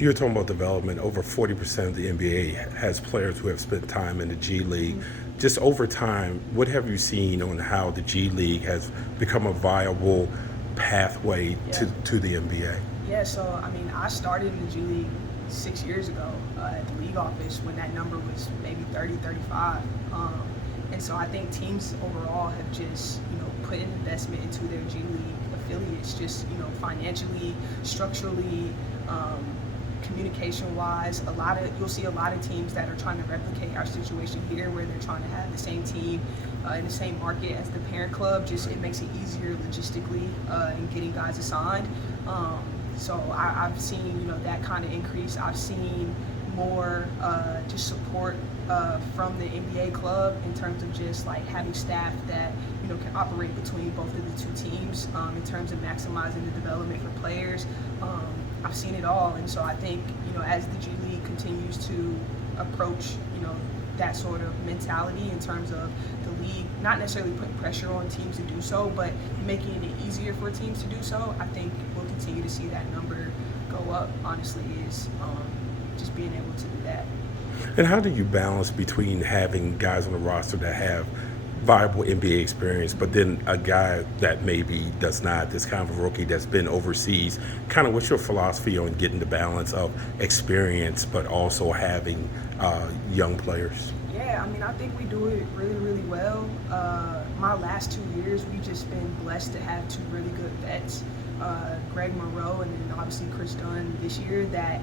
You're talking about development. Over 40% of the NBA has players who have spent time in the G League. Just over time, what have you seen on how the G League has become a viable pathway Yeah. to the NBA? Yeah, so I mean, I started in the G League 6 years ago at the league office when that number was maybe 30, 35. And so I think teams overall have just, put an investment into their G League affiliates, just, financially, structurally, communication-wise. You'll see a lot of teams that are trying to replicate our situation here, where they're trying to have the same team in the same market as the parent club. Just it makes it easier logistically in getting guys assigned. So I've seen that kind of increase. I've seen more just support from the NBA club in terms of just like having staff that can operate between both of the two teams in terms of maximizing the development for players. I've seen it all, and so I think as the G League continues to approach that sort of mentality in terms of the league not necessarily putting pressure on teams to do so, but making it easier for teams to do so, I think we'll continue to see that number go up. Honestly, is just being able to do that. And how do you balance between having guys on the roster that have viable NBA experience, but then a guy that maybe does not, this kind of a rookie that's been overseas? Kind of what's your philosophy on getting the balance of experience, but also having young players? Yeah, I mean, I think we do it really, really well. My last 2 years, we've just been blessed to have two really good vets, Greg Monroe and then obviously Chris Dunn this year, that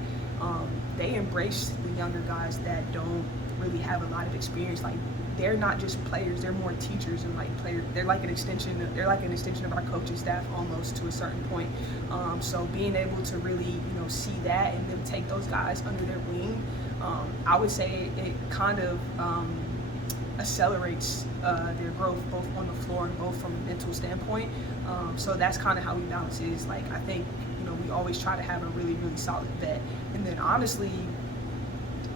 they embrace the younger guys that don't really have a lot of experience. Like, they're not just players; they're more teachers and like players. They're like an extension. They're like an extension of our coaching staff almost to a certain point. So being able to really see that and then take those guys under their wing, I would say it kind of accelerates their growth both on the floor and both from a mental standpoint. So that's kind of how we balance it. Is like, I think we always try to have a really, really solid vet, and then honestly,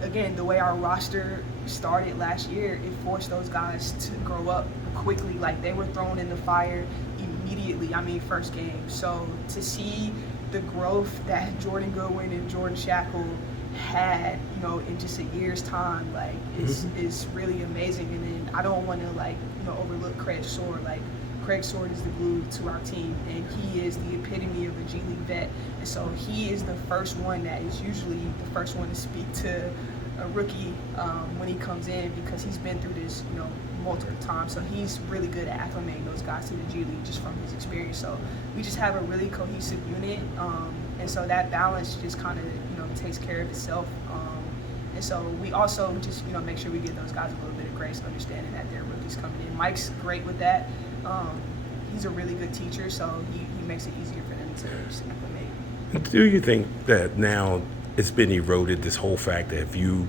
again, the way our roster started last year, it forced those guys to grow up quickly. Like, they were thrown in the fire immediately. I mean, first game. So to see the growth that Jordan Goodwin and Jordan Shackle had, in just a year's time, like, is really amazing. And then I don't want to overlook Craig Sword. Like, Craig Sword is the glue to our team, and he is the epitome of a G League vet. And so he is the first one that is usually the first one to speak to a rookie when he comes in, because he's been through this, multiple times. So he's really good at acclimating those guys to the G League just from his experience. So we just have a really cohesive unit, and so that balance just kind of, takes care of itself. And so we also just, make sure we give those guys a little bit of grace, understanding that they're rookies coming in. Mike's great with that. He's a really good teacher, so he makes it easier for them to just implement. Do you think that now it's been eroded, this whole fact that if you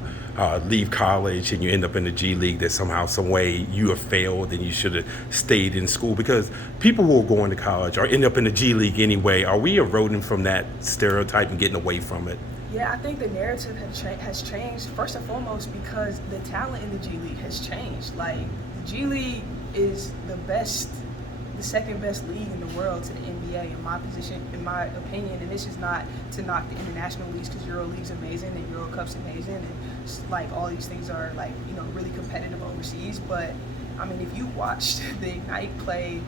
leave college and you end up in the G League, that somehow, some way you have failed and you should have stayed in school? Because people who are going to college or end up in the G League anyway, are we eroding from that stereotype and getting away from it? Yeah, I think the narrative has changed, first and foremost, because the talent in the G League has changed. Like, the G League is the second best league in the world to the NBA in my opinion. And this is not to knock the international leagues, because Euro League's amazing and Euro Cup's amazing, and like all these things are really competitive overseas. But I mean, if you watched the Ignite play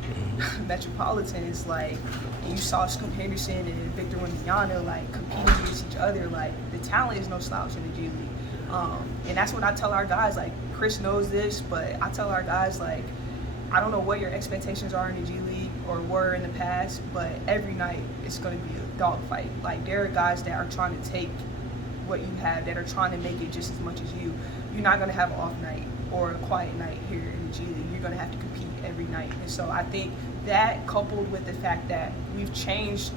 Metropolitans, like, and you saw Scoot Henderson and Victor Wembanyama competing against each other, like, the talent is no slouch in the G League. And that's what I tell our guys. Like, Chris knows this, but I tell our guys, like, I don't know what your expectations are in the G League or were in the past, but every night it's going to be a dogfight. Like, there are guys that are trying to take what you have, that are trying to make it just as much as you. You're not going to have an off night or a quiet night here in the G League. You're going to have to compete every night. And so I think that, coupled with the fact that we've changed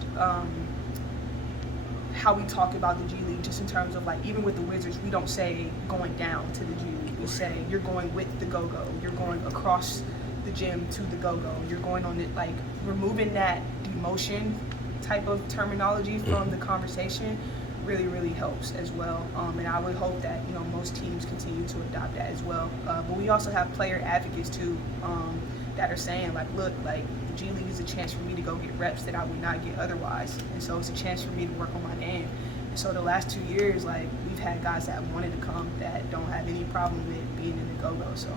how we talk about the G League, just in terms of, like, even with the Wizards, we don't say going down to the G League. We say you're going with the go-go. You're going across the gym to the go-go. You're going on it, like, removing that demotion type of terminology from the conversation really, really helps as well. And I would hope that, most teams continue to adopt that as well. But we also have player advocates too, that are saying, like, look, like, the G League is a chance for me to go get reps that I would not get otherwise. And so it's a chance for me to work on my game. so the last 2 years, like we've had guys that wanted to come that don't have any problem with being in the go-go. So